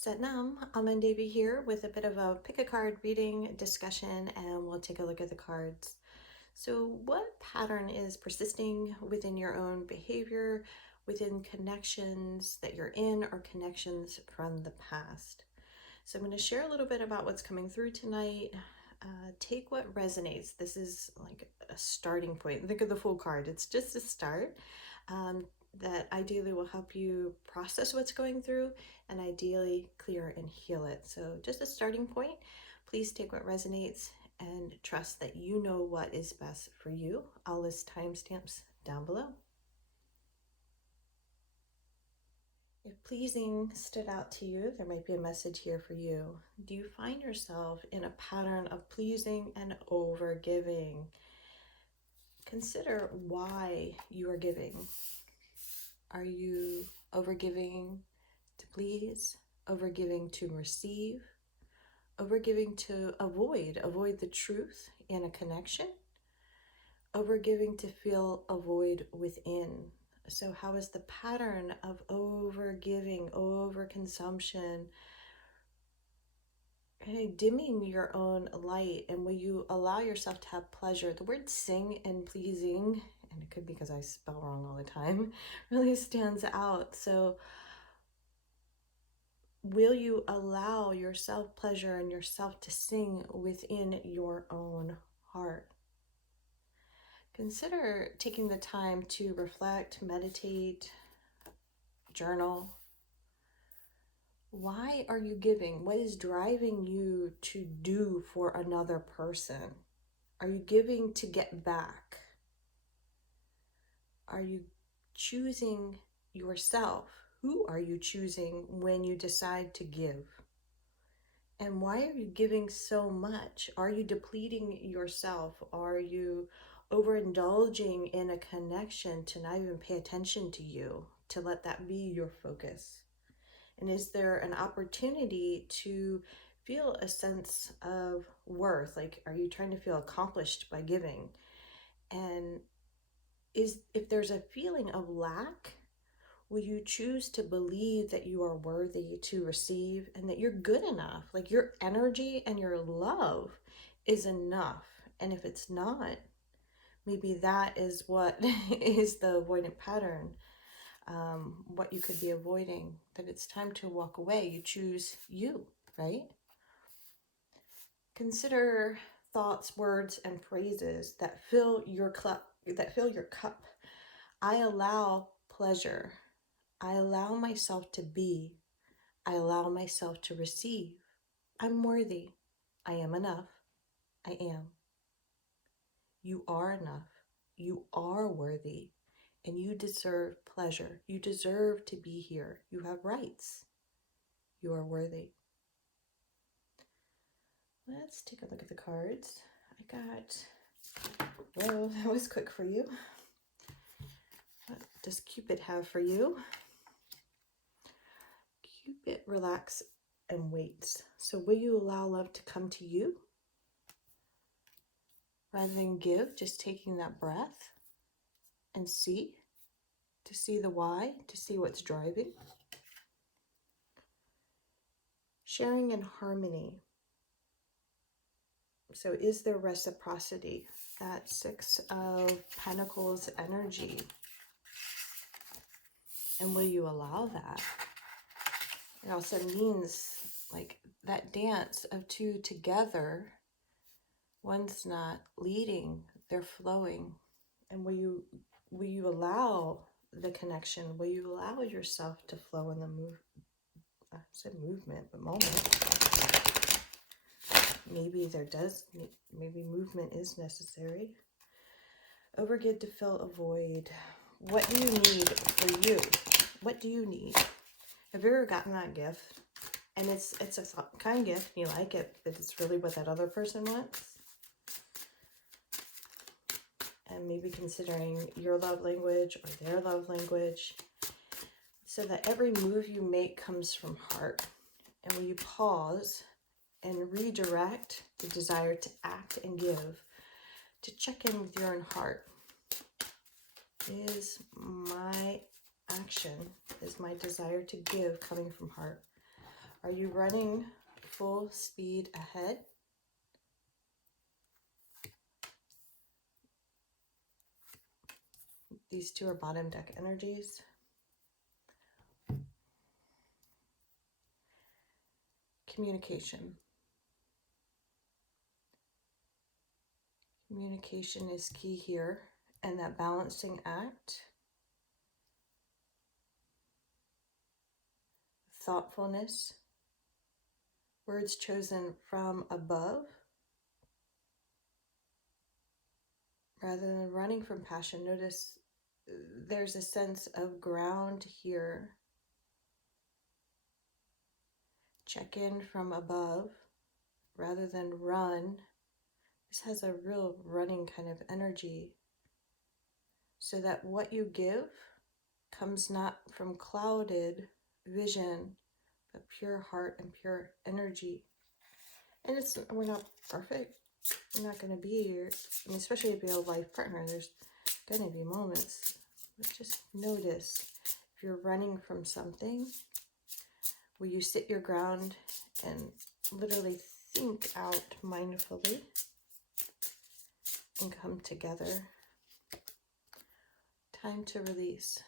Satnam, Aman Devi here with a bit of a pick a card reading discussion, and we'll take a look at the cards. So what pattern is persisting within your own behavior, within connections that you're in, or connections from the past? So I'm going to share a little bit about what's coming through tonight. Take what resonates. This is like a starting point. Think of the full card. It's just a start. That ideally will help you process what's going through and ideally clear and heal it. So just a starting point. Please take what resonates and trust that you know what is best for you. I'll list timestamps down below. If pleasing stood out to you, there might be a message here for you. Do you find yourself in a pattern of pleasing and overgiving? Consider why you are giving. Are you overgiving to please, overgiving to receive, overgiving to avoid the truth in a connection, overgiving to fill a void within? So how is the pattern of overgiving, overconsumption, dimming your own light? And will you allow yourself to have pleasure? The word sing and pleasing, and it could be because I spell wrong all the time, really stands out. So will you allow yourself pleasure and yourself to sing within your own heart? Consider taking the time to reflect, meditate, journal. Why are you giving? What is driving you to do for another person? Are you giving to get back? Are you choosing yourself? Who are you choosing when you decide to give? And why are you giving so much? Are you depleting yourself? Are you overindulging in a connection to not even pay attention to you, to let that be your focus? And is there an opportunity to feel a sense of worth? Like, are you trying to feel accomplished by giving? And if there's a feeling of lack, will you choose to believe that you are worthy to receive and that you're good enough? Like, your energy and your love is enough. And if it's not, maybe that is what is the avoidant pattern, what you could be avoiding, that it's time to walk away. You choose you, right? Consider thoughts, words, and phrases that fill your cup. I allow pleasure. I allow myself to be. I allow myself to receive. I'm worthy. I am enough. I am. You are enough. You are worthy. And you deserve pleasure. You deserve to be here. You have rights. You are worthy. Let's take a look at the cards. Whoa, that was quick for you. What does Cupid have for you? Cupid relax and waits. So will you allow love to come to you? Rather than give, just taking that breath and to see the why, to see what's driving. Sharing in harmony. So is there reciprocity? That Six of Pentacles energy. And will you allow that? It also means like that dance of two together. One's not leading, they're flowing. And will you allow the connection? Will you allow yourself to flow in the movement, but moment? Maybe movement is necessary. Overgive to fill a void. What do you need for you? What do you need? Have you ever gotten that gift? And it's a kind gift, and you like it, but it's really what that other person wants? And maybe considering your love language or their love language, so that every move you make comes from heart. And when you pause and redirect the desire to act and give, to check in with your own heart. Is my action, is my desire to give coming from heart? Are you running full speed ahead? These two are bottom deck energies. Communication. Communication is key here, and that balancing act. Thoughtfulness. Words chosen from above rather than running from passion. Notice there's a sense of ground here. Check in from above rather than run. This has a real running kind of energy, so that what you give comes not from clouded vision, but pure heart and pure energy. And we're not perfect. We're not going to be here. I mean, especially if you have a life partner, there's going to be moments. But just notice if you're running from something, will you sit your ground and literally think out mindfully and come together? Time to release.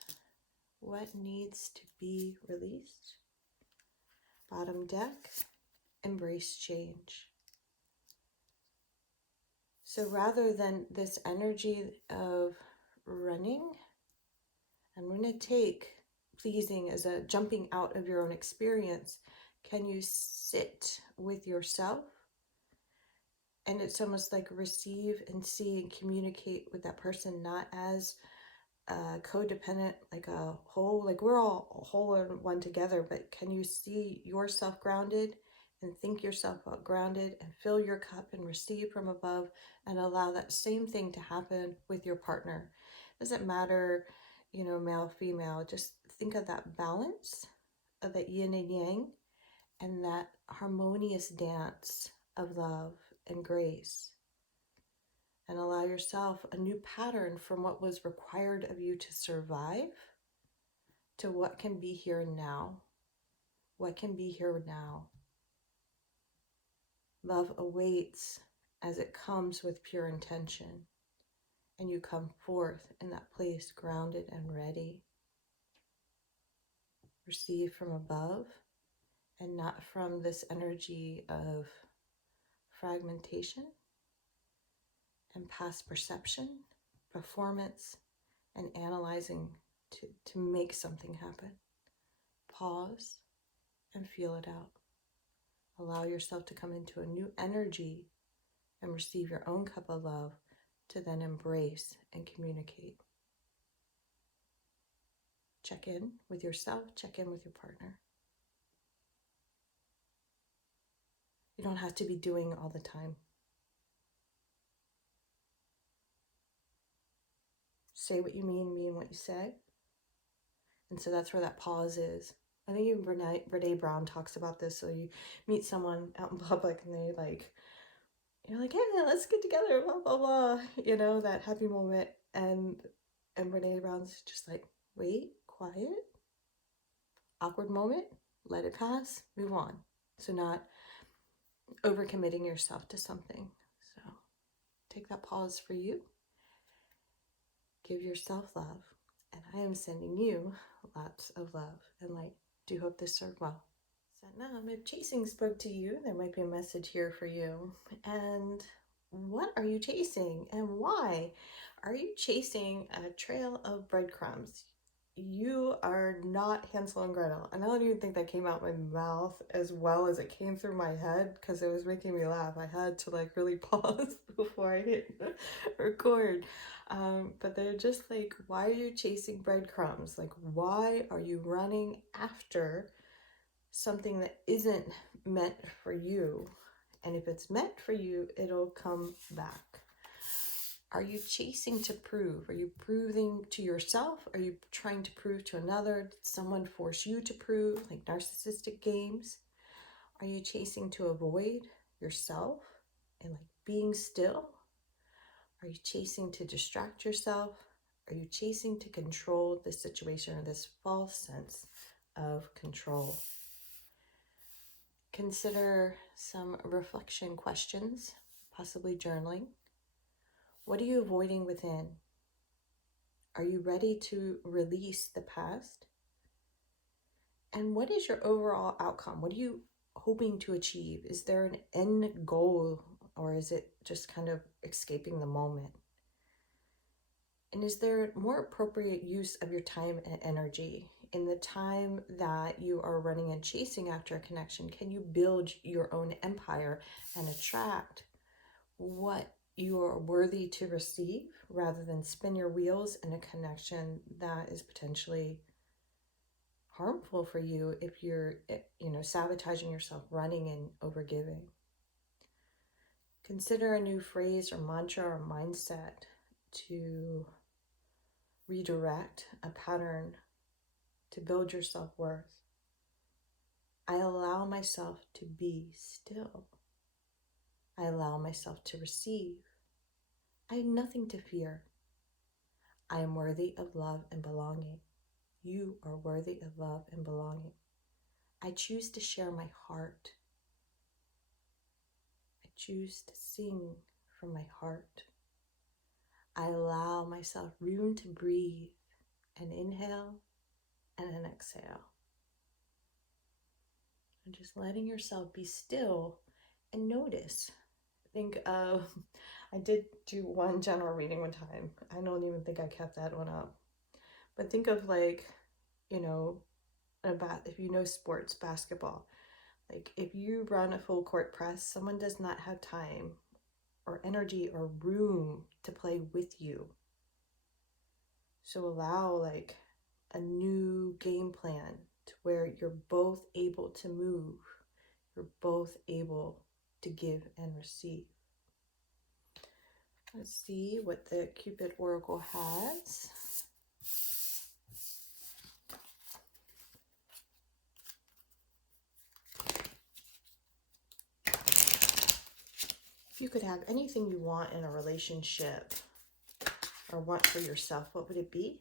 What needs to be released? Bottom deck, embrace change. So rather than this energy of running, I'm going to take pleasing as a jumping out of your own experience. Can you sit with yourself? And it's almost like receive and see and communicate with that person, not as codependent, like a whole, like we're all a whole and one together, but can you see yourself grounded and think yourself grounded and fill your cup and receive from above and allow that same thing to happen with your partner? Doesn't matter, male, female, just think of that balance of that yin and yang and that harmonious dance of love and grace. And allow yourself a new pattern from what was required of you to survive to what can be here now. What can be here now? Love awaits as it comes with pure intention. And you come forth in that place grounded and ready. Receive from above and not from this energy of fragmentation and past perception, performance, and analyzing to make something happen. Pause and feel it out. Allow yourself to come into a new energy and receive your own cup of love to then embrace and communicate. Check in with yourself, check in with your partner. You don't have to be doing all the time. Say what you mean what you say. And so that's where that pause is. I think even Brene Brown talks about this. So you meet someone out in public and you're like, hey, let's get together, blah, blah, blah. That happy moment. And Brene Brown's just like, wait, quiet, awkward moment, let it pass, move on. So not overcommitting yourself to something. So take that pause for you. Give yourself love. And I am sending you lots of love and light. Do hope this served well. So now, if chasing spoke to you, there might be a message here for you. And what are you chasing and why? Are you chasing a trail of breadcrumbs? You are not Hansel and Gretel. And I don't even think that came out my mouth as well as it came through my head because it was making me laugh. I had to really pause before I hit record. But they're just like, why are you chasing breadcrumbs? Why are you running after something that isn't meant for you? And if it's meant for you, it'll come back. Are you chasing to prove? Are you proving to yourself? Are you trying to prove to another? Did someone force you to prove, like narcissistic games? Are you chasing to avoid yourself and being still? Are you chasing to distract yourself? Are you chasing to control the situation or this false sense of control? Consider some reflection questions, possibly journaling. What are you avoiding within? Are you ready to release the past? And what is your overall outcome? What are you hoping to achieve? Is there an end goal, or is it just kind of escaping the moment? And is there more appropriate use of your time and energy? In the time that you are running and chasing after a connection, can you build your own empire and attract what you are worthy to receive, rather than spin your wheels in a connection that is potentially harmful for you if you're, sabotaging yourself, running and overgiving? Consider a new phrase or mantra or mindset to redirect a pattern to build your self-worth. I allow myself to be still. I allow myself to receive. I have nothing to fear. I am worthy of love and belonging. You are worthy of love and belonging. I choose to share my heart. I choose to sing from my heart. I allow myself room to breathe, an inhale and an exhale. And just letting yourself be still and notice. Think of, I did do one general reading one time. I don't even think I kept that one up. But think of if you know sports, basketball, if you run a full court press, someone does not have time or energy or room to play with you. So allow a new game plan to where you're both able to move. You're both able to give and receive. Let's see what the Cupid Oracle has. If you could have anything you want in a relationship or want for yourself, what would it be?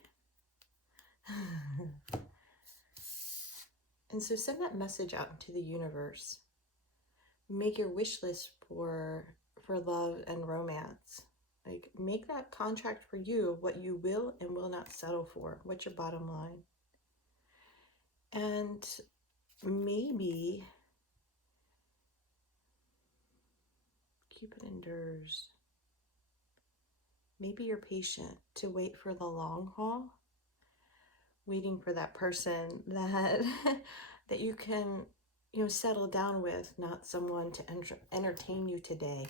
And so send that message out into the universe. Make your wish list for love and romance. Make that contract for you, what you will and will not settle for. What's your bottom line? And maybe Cupid endures. Maybe you're patient to wait for the long haul, waiting for that person that that you can, settle down with, not someone to entertain you today.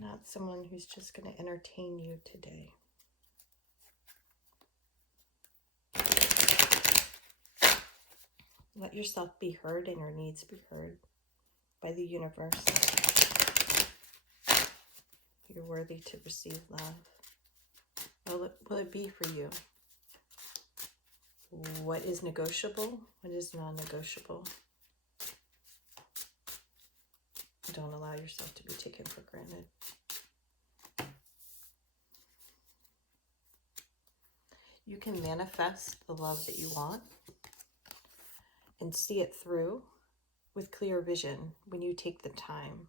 Not someone who's just going to entertain you today. Let yourself be heard and your needs be heard by the universe. You're worthy to receive love. Will it be for you? What is negotiable? What is non-negotiable? Don't allow yourself to be taken for granted. You can manifest the love that you want and see it through with clear vision when you take the time.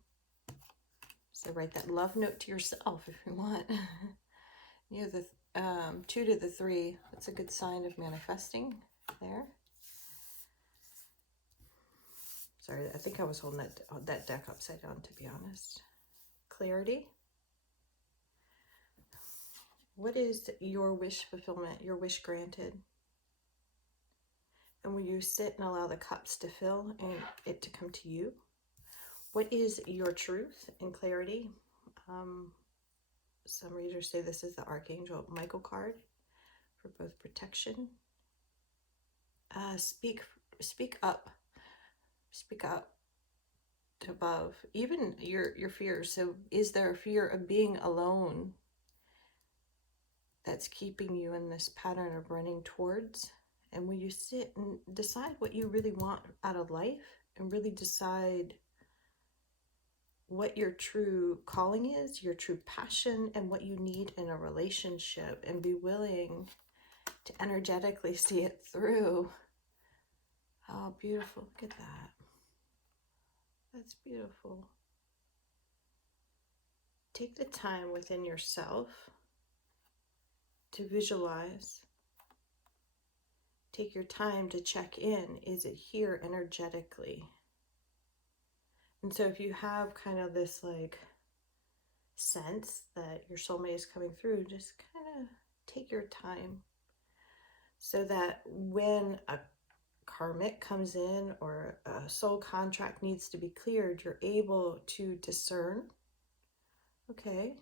So write that love note to yourself if you want. The 2 to the 3, that's a good sign of manifesting there. Sorry, I think I was holding that deck upside down, to be honest. Clarity. What is your wish fulfillment, your wish granted? And will you sit and allow the cups to fill and it to come to you? What is your truth and clarity? Some readers say this is the Archangel Michael card for both protection. Speak up. Speak up above, even your fears. So is there a fear of being alone that's keeping you in this pattern of running towards? And will you sit and decide what you really want out of life and really decide what your true calling is, your true passion, and what you need in a relationship, and be willing to energetically see it through. Oh, beautiful. Look at that. That's beautiful. Take the time within yourself to visualize. Take your time to check in. Is it here energetically? And so if you have kind of this like sense that your soulmate is coming through, just kind of take your time so that when a karmic comes in or a soul contract needs to be cleared, you're able to discern, okay,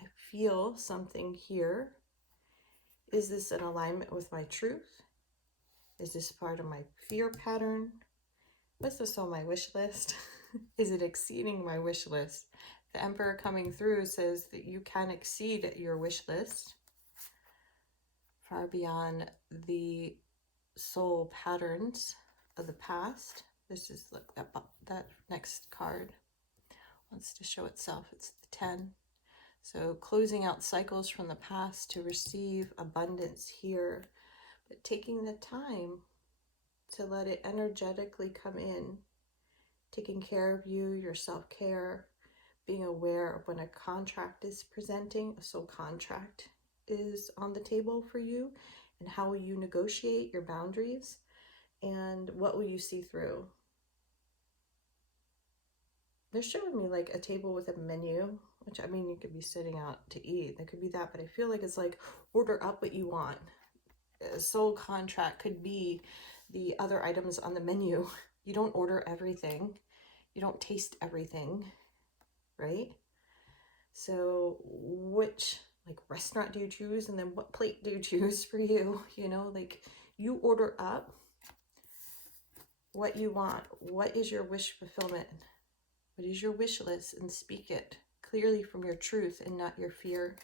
I feel something here. Is this in alignment with my truth? Is this part of my fear pattern? What's this on my wish list? Is it exceeding my wish list? The Emperor coming through says that you can exceed your wish list far beyond the soul patterns of the past. This is, look, that next card wants to show itself. It's the 10. So closing out cycles from the past to receive abundance here, but taking the time to let it energetically come in, taking care of you, your self-care, being aware of when a contract is presenting, a soul contract is on the table for you, and how will you negotiate your boundaries, and what will you see through. They're showing me like a table with a menu, which, I mean, you could be sitting out to eat. There could be that, but I feel like it's like order up what you want. A soul contract could be the other items on the menu. You don't order everything. You don't taste everything, right? So which like restaurant do you choose, and then what plate do you choose for you? You know, like you order up what you want. What is your wish fulfillment? What is your wish list? And speak it clearly from your truth and not your fear.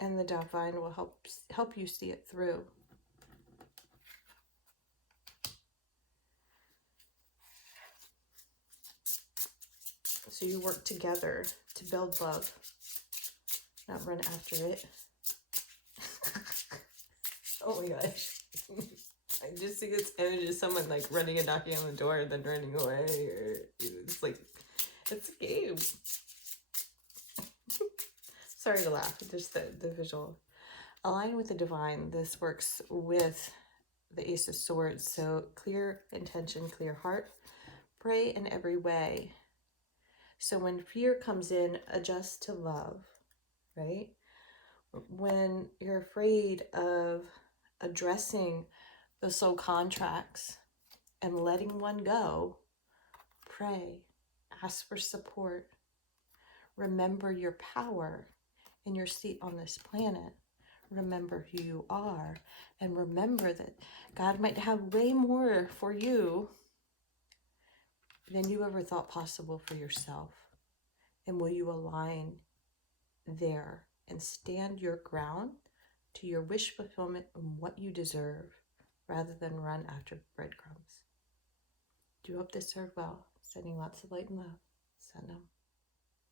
And the divine will help you see it through. So you work together to build love, not run after it. Oh my gosh. I just see this image of someone like running and knocking on the door and then running away, or it's like, it's a game. Sorry to laugh, just the visual. Align with the divine. This works with the Ace of Swords. So clear intention, clear heart. Pray in every way. So when fear comes in, adjust to love, right? When you're afraid of addressing the soul contracts and letting one go, pray, ask for support. Remember your power and your seat on this planet. Remember who you are, and remember that God might have way more for you than you ever thought possible for yourself. And will you align there and stand your ground to your wish fulfillment and what you deserve, rather than run after breadcrumbs? Do hope this served well. Sending lots of light and love. Send them.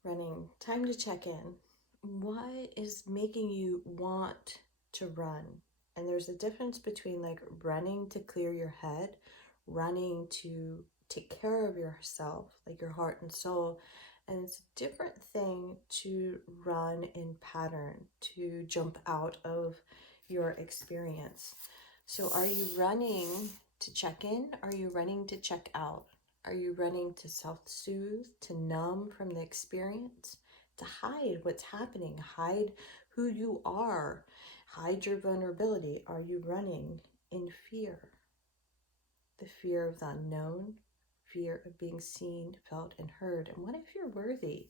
Running. Time to check in. What is making you want to run? And there's a difference between like running to clear your head, running to take care of yourself, like your heart and soul. And it's a different thing to run in pattern, to jump out of your experience. So are you running to check in? Are you running to check out? Are you running to self-soothe, to numb from the experience, to hide what's happening, hide who you are, hide your vulnerability? Are you running in fear? The fear of the unknown, fear of being seen, felt, and heard. And what if you're worthy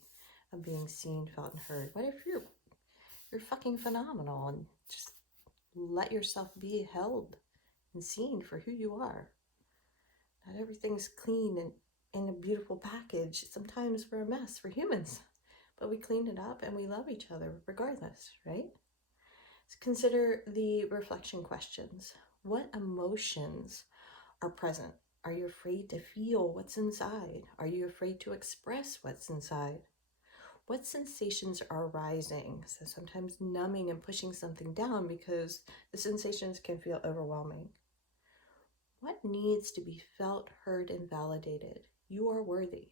of being seen, felt, and heard? What if you're fucking phenomenal and just let yourself be held and seen for who you are? Not everything's clean and in a beautiful package. Sometimes we're a mess, we're humans, but we clean it up and we love each other regardless, right? So consider the reflection questions. What emotions are present? Are you afraid to feel what's inside? Are you afraid to express what's inside? What sensations are rising? So sometimes numbing and pushing something down because the sensations can feel overwhelming. What needs to be felt, heard, and validated? You are worthy.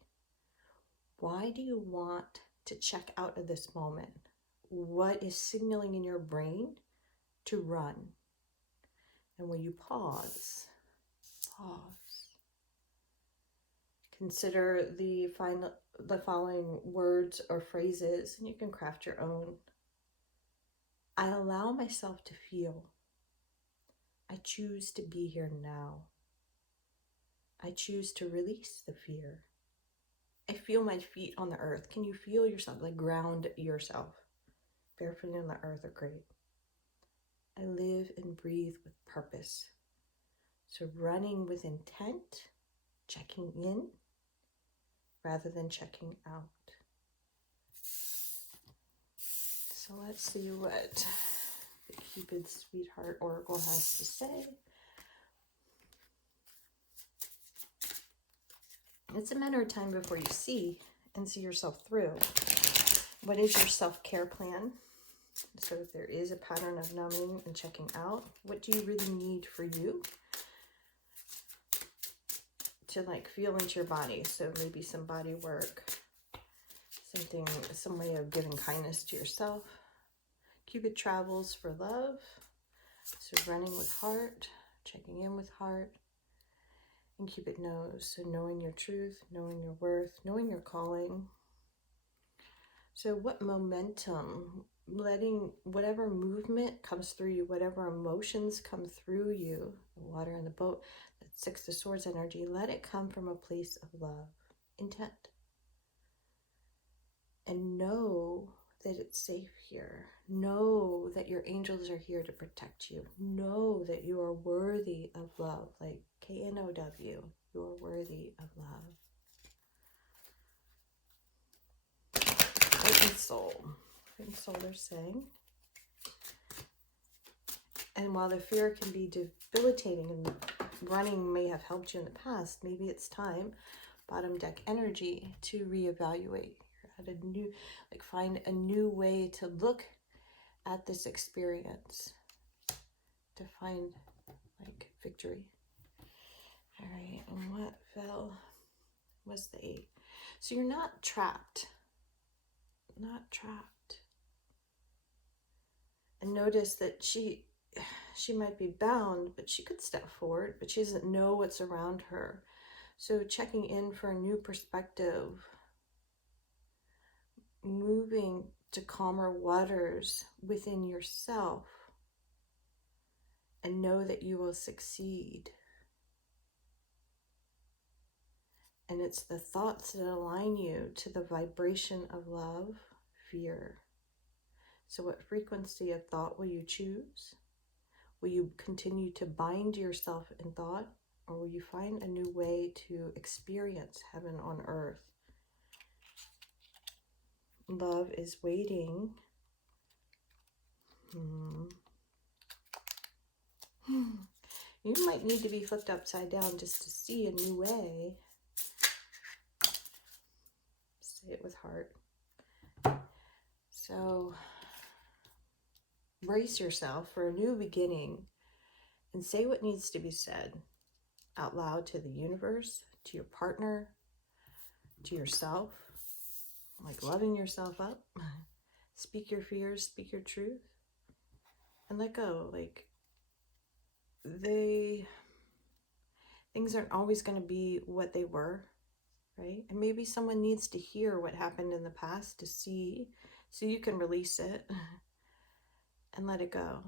Why do you want to check out of this moment? What is signaling in your brain to run? And when you pause, consider the following words or phrases, and you can craft your own. I allow myself to feel. I choose to be here now. I choose to release the fear. I feel my feet on the earth. Can you feel yourself? Like ground yourself. Barefoot on the earth are great. I live and breathe with purpose. So running with intent, checking in, rather than checking out. So let's see what the Cupid Sweetheart Oracle has to say. It's a matter of time before you see yourself through. What is your self-care plan? So if there is a pattern of numbing and checking out, what do you really need for you to like feel into your body? So maybe some body work, some way of giving kindness to yourself. Cupid travels for love. So running with heart, checking in with heart. And Cupid knows. So knowing your truth, knowing your worth, knowing your calling. So what momentum, letting whatever movement comes through you, whatever emotions come through you, the water in the boat, that Six of Swords energy, let it come from a place of love, intent. And know that it's safe here. Know that your angels are here to protect you. Know that you are worthy of love, like K-N-O-W. You are worthy of love. Heart and soul. Heart and soul, they're saying. And while the fear can be debilitating and running may have helped you in the past, maybe it's time, bottom deck energy, to reevaluate. You're at a new, find a new way to look at this experience to find victory. All right, and what fell was the 8. So you're not trapped. Not trapped. And notice that she might be bound, but she could step forward, but she doesn't know what's around her. So checking in for a new perspective, moving to calmer waters within yourself, and know that you will succeed. And it's the thoughts that align you to the vibration of love, fear. So what frequency of thought will you choose? Will you continue to bind yourself in thought, or will you find a new way to experience heaven on earth? Love is waiting. You might need to be flipped upside down just to see a new way. Say it with heart. So brace yourself for a new beginning and say what needs to be said out loud to the universe, to your partner, to yourself, like loving yourself up. Speak your fears, speak your truth, and let go. Things aren't always going to be what they were, right? And maybe someone needs to hear what happened in the past to see, so you can release it and let it go.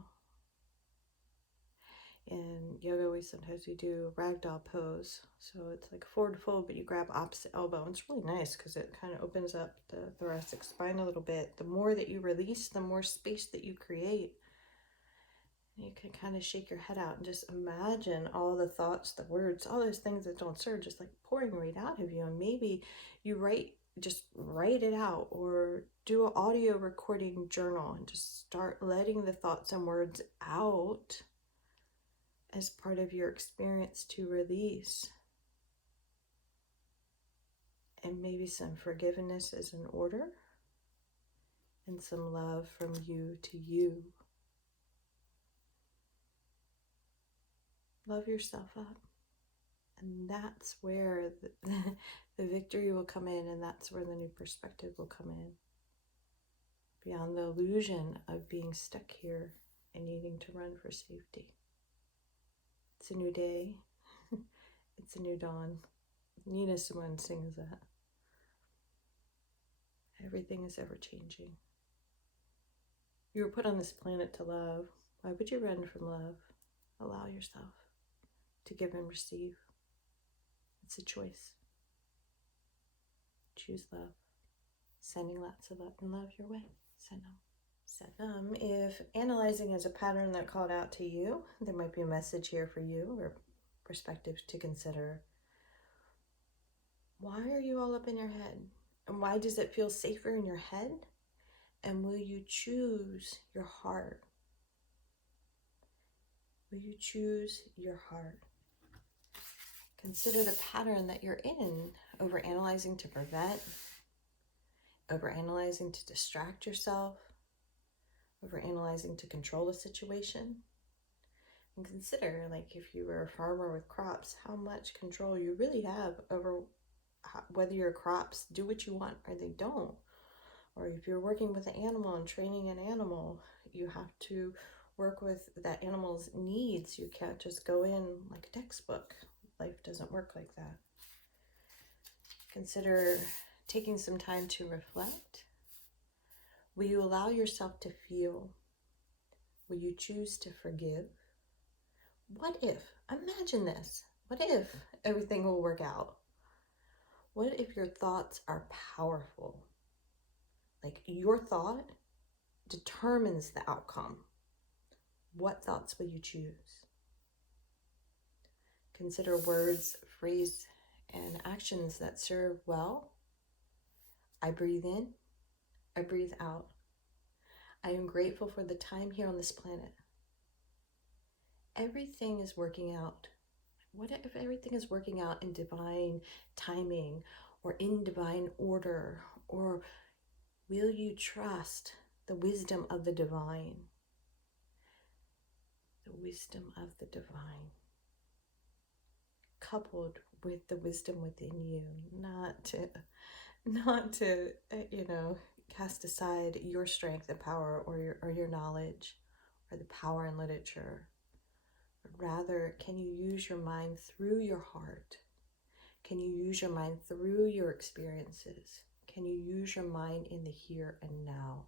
In yoga, sometimes we do a ragdoll pose. So it's like forward fold, but you grab opposite elbow. And it's really nice because it kind of opens up the thoracic spine a little bit. The more that you release, the more space that you create. You can kind of shake your head out and just imagine all the thoughts, the words, all those things that don't serve, just like pouring right out of you. And maybe you just write it out, or do an audio recording journal and just start letting the thoughts and words out as part of your experience to release. And maybe some forgiveness is in order. and some love from you to you. Love yourself up. And that's where the victory will come in, and that's where the new perspective will come in. Beyond the illusion of being stuck here and needing to run for safety. It's a new day. It's a new dawn. Nina Simone sings that. Everything is ever changing. You were put on this planet to love. Why would you run from love? Allow yourself to give and receive. It's a choice. Choose love. Sending lots of love and love your way. Sanam. If analyzing is a pattern that called out to you, there might be a message here for you or perspective to consider. Why are you all up in your head? And why does it feel safer in your head? And will you choose your heart? Will you choose your heart? Consider the pattern that you're in, overanalyzing to prevent, overanalyzing to distract yourself, overanalyzing to control the situation. And consider, like if you were a farmer with crops, how much control you really have over whether your crops do what you want or they don't. Or if you're working with an animal and training an animal, you have to work with that animal's needs. You can't just go in like a textbook. Life doesn't work like that. Consider taking some time to reflect. Will you allow yourself to feel? Will you choose to forgive? What if? Imagine this. What if everything will work out? What if your thoughts are powerful? Like your thought determines the outcome. What thoughts will you choose? Consider words, phrase, and actions that serve well. I breathe in. I breathe out. I am grateful for the time here on this planet. Everything is working out. What if everything is working out in divine timing or in divine order? Or will you trust the wisdom of the divine? The wisdom of the divine. Coupled with the wisdom within you, not to cast aside your strength and power or your knowledge or the power in literature. Rather, can you use your mind through your heart? Can you use your mind through your experiences? Can you use your mind in the here and now?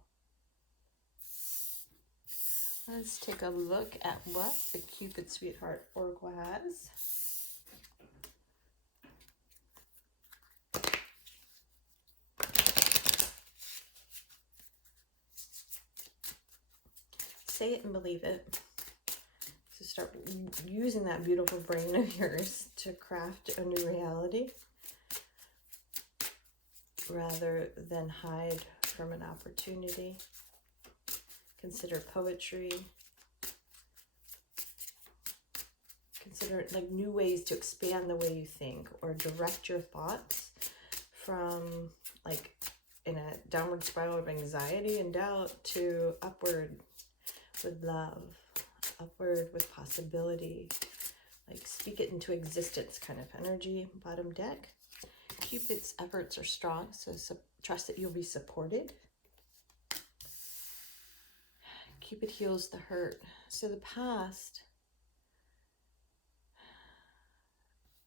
Let's take a look at what the Cupid Sweetheart Oracle has. Say it and believe it. So start using that beautiful brain of yours to craft a new reality rather than hide from an opportunity. Consider poetry. Consider like new ways to expand the way you think or direct your thoughts from like in a downward spiral of anxiety and doubt to upward with love, upward with possibility, like speak it into existence kind of energy. Bottom deck, Cupid's efforts are strong, so trust that you'll be supported. Cupid heals the hurt. So the past,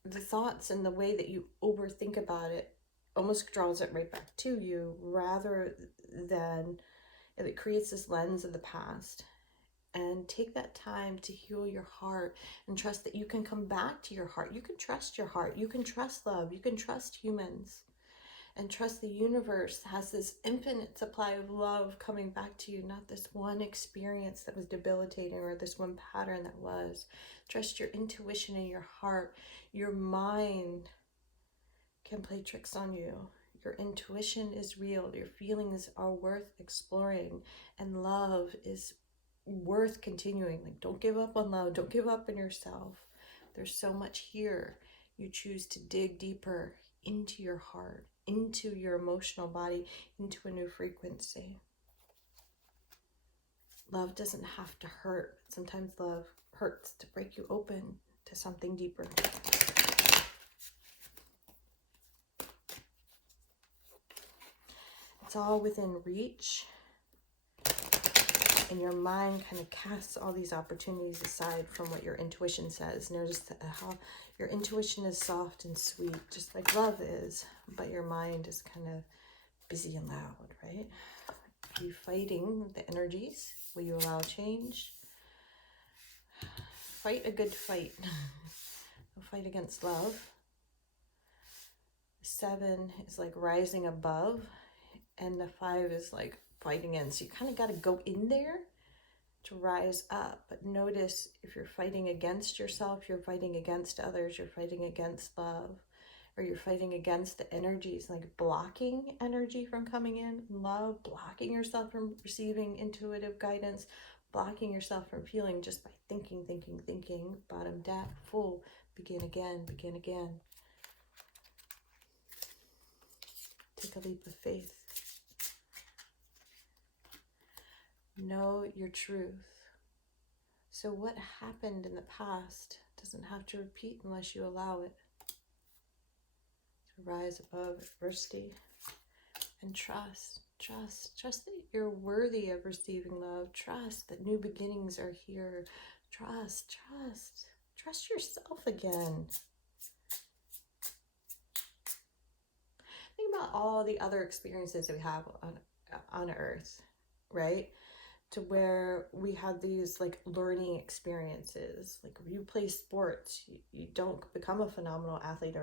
the thoughts and the way that you overthink about it almost draws it right back to you rather than it creates this lens of the past. And take that time to heal your heart and trust that you can come back to your heart. You can trust your heart. You can trust love. You can trust humans. And trust the universe has this infinite supply of love coming back to you, not this one experience that was debilitating or this one pattern that was. Trust your intuition and your heart. Your mind can play tricks on you. Your intuition is real. Your feelings are worth exploring. And love is worth continuing. Like, don't give up on love. Don't give up on yourself. There's so much here. You choose to dig deeper into your heart, into your emotional body, into a new frequency. Love doesn't have to hurt. Sometimes love hurts to break you open to something deeper. It's all within reach. And your mind kind of casts all these opportunities aside from what your intuition says. Notice how your intuition is soft and sweet, just like love is, but your mind is kind of busy and loud, right? Are you fighting the energies? Will you allow change? Fight a good fight. Don't fight against love. 7 is like rising above, and the 5 is like fighting in. So you kind of got to go in there to rise up. But notice if you're fighting against yourself, you're fighting against others, you're fighting against love, or you're fighting against the energies, like blocking energy from coming in, love, blocking yourself from receiving intuitive guidance, blocking yourself from feeling just by thinking, bottom deck, full, begin again, begin again. Take a leap of faith. Know your truth. So what happened in the past doesn't have to repeat unless you allow it. To rise above adversity and trust that you're worthy of receiving love. Trust that new beginnings are here. Trust yourself again. Think about all the other experiences that we have on Earth, right? To where we had these like learning experiences. Like if you play sports, you don't become a phenomenal athlete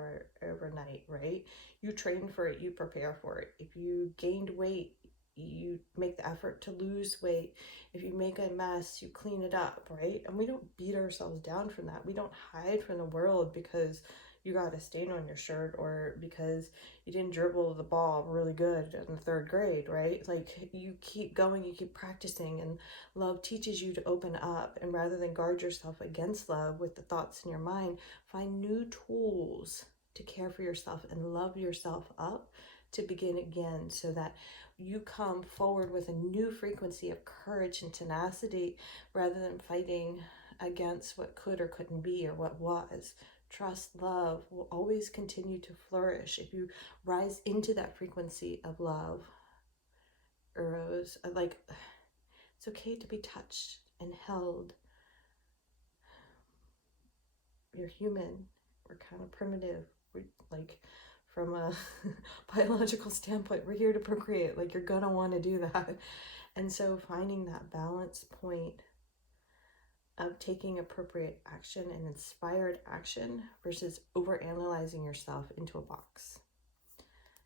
overnight, right? You train for it, you prepare for it. If you gained weight, you make the effort to lose weight. If you make a mess, you clean it up, right? And we don't beat ourselves down from that. We don't hide from the world because you got a stain on your shirt or because you didn't dribble the ball really good in the 3rd grade, right? Like you keep going, you keep practicing, and love teaches you to open up. And rather than guard yourself against love with the thoughts in your mind, find new tools to care for yourself and love yourself up to begin again, so that you come forward with a new frequency of courage and tenacity rather than fighting against what could or couldn't be or what was. Trust, love will always continue to flourish if you rise into that frequency of love. Eros, like, it's okay to be touched and held. You're human. We're kind of primitive. We're like, from a biological standpoint, we're here to procreate. Like, you're gonna want to do that. And so finding that balance point of taking appropriate action and inspired action versus overanalyzing yourself into a box.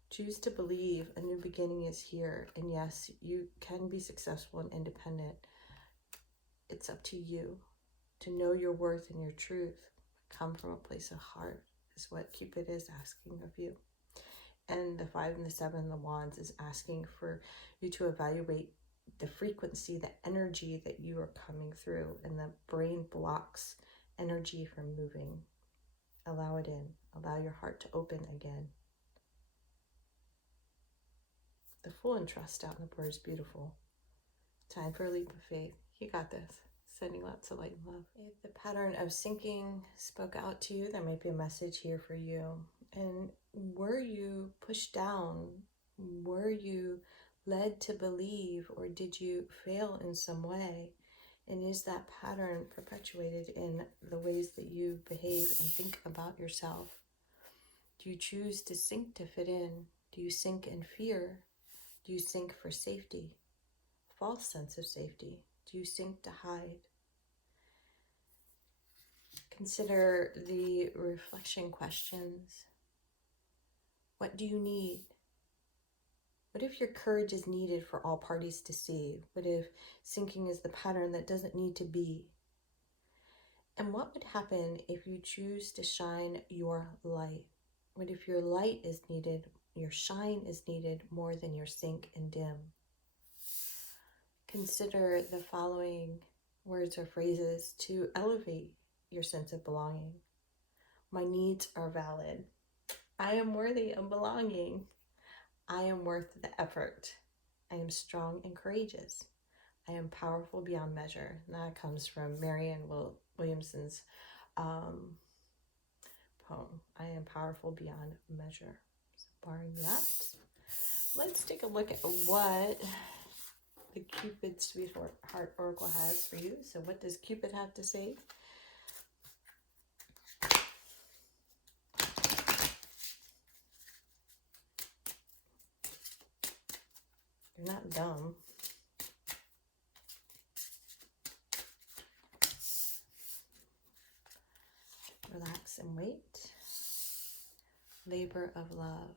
Choose to believe a new beginning is here. And yes, you can be successful and independent. It's up to you to know your worth and your truth. Come from a place of heart is what Cupid is asking of you. And the 5 and the 7, the wands, is asking for you to evaluate the frequency, the energy that you are coming through, and the brain blocks energy from moving. Allow it in. Allow your heart to open again. The Fool and Trust out in the board is beautiful. Time for a leap of faith. You got this. Sending lots of light and love. If the pattern of sinking spoke out to you, there might be a message here for you. And were you pushed down? Were you led to believe, or did you fail in some way? And is that pattern perpetuated in the ways that you behave and think about yourself? Do you choose to sink to fit in? Do you sink in fear? Do you sink for safety? False sense of safety. Do you sink to hide? Consider the reflection questions. What do you need? What if your courage is needed for all parties to see? What if sinking is the pattern that doesn't need to be? And what would happen if you choose to shine your light? What if your light is needed, your shine is needed more than your sink and dim? Consider the following words or phrases to elevate your sense of belonging. My needs are valid. I am worthy of belonging. I am worth the effort. I am strong and courageous. I am powerful beyond measure. And that comes from Marianne Williamson's poem, I am powerful beyond measure. So barring that, let's take a look at what the Cupid Sweetheart Oracle has for you. So what does Cupid have to say? You're not dumb. Relax and wait. Labor of love.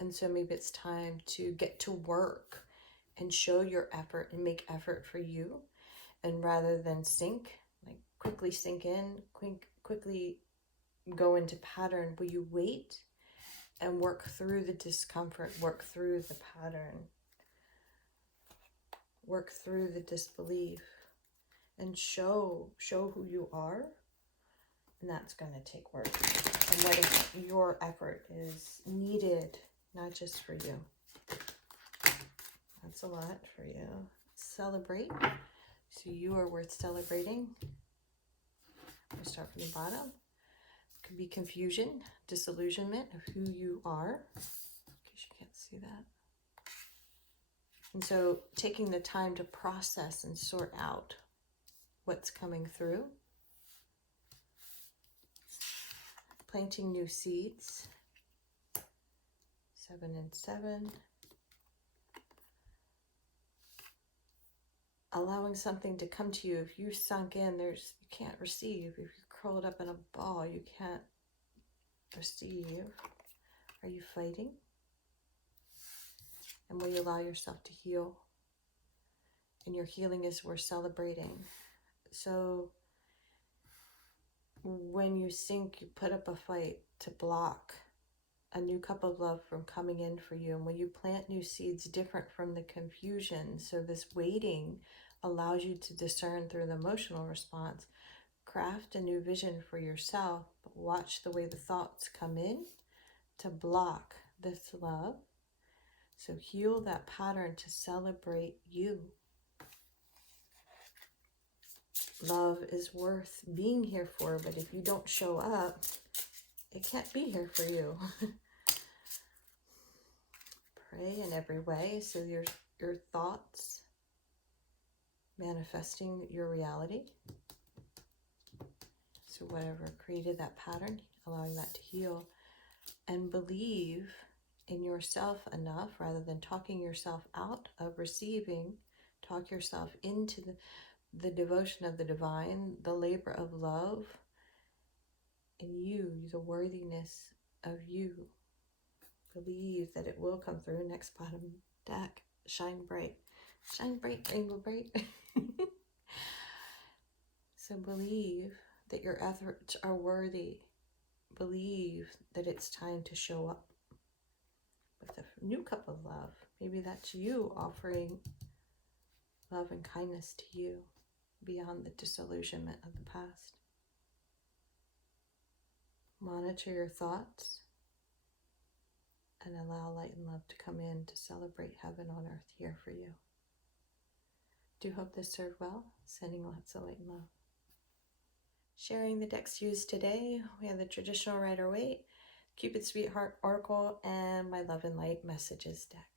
And so maybe it's time to get to work and show your effort and make effort for you. And rather than quickly sink in, quickly go into pattern, will you wait and work through the discomfort, work through the pattern, work through the disbelief, and show who you are? And that's going to take work. And what if your effort is needed, not just for you? That's a lot for you. Celebrate. So you are worth celebrating. We'll start from the bottom. It could be confusion, disillusionment of who you are. In case you can't see that. And so taking the time to process and sort out what's coming through. Planting new seeds. 7 and 7. Allowing something to come to you. If you sunk in, you can't receive. If you're curled up in a ball, you can't receive. Are you fighting? And will you allow yourself to heal? And your healing is worth celebrating. So when you sink, you put up a fight to block a new cup of love from coming in for you. And when you plant new seeds different from the confusion, so this waiting allows you to discern through the emotional response, craft a new vision for yourself, but watch the way the thoughts come in to block this love. So heal that pattern to celebrate you. Love is worth being here for, but if you don't show up, it can't be here for you. Pray in every way, so your thoughts manifesting your reality. So whatever created that pattern, allowing that to heal. And believe in yourself enough, rather than talking yourself out of receiving, talk yourself into the devotion of the divine, the labor of love, and you, the worthiness of you. Believe that it will come through. Next bottom deck, shine bright. Shine bright, rainbow bright. So believe that your efforts are worthy. Believe that it's time to show up with a new cup of love. Maybe that's you offering love and kindness to you beyond the disillusionment of the past. Monitor your thoughts and allow light and love to come in to celebrate heaven on earth here for you. Do hope this served well. Sending lots of light and love. Sharing the decks used today, we have the traditional Rider-Waite, Cupid Sweetheart Oracle, and my Love and Light Messages deck.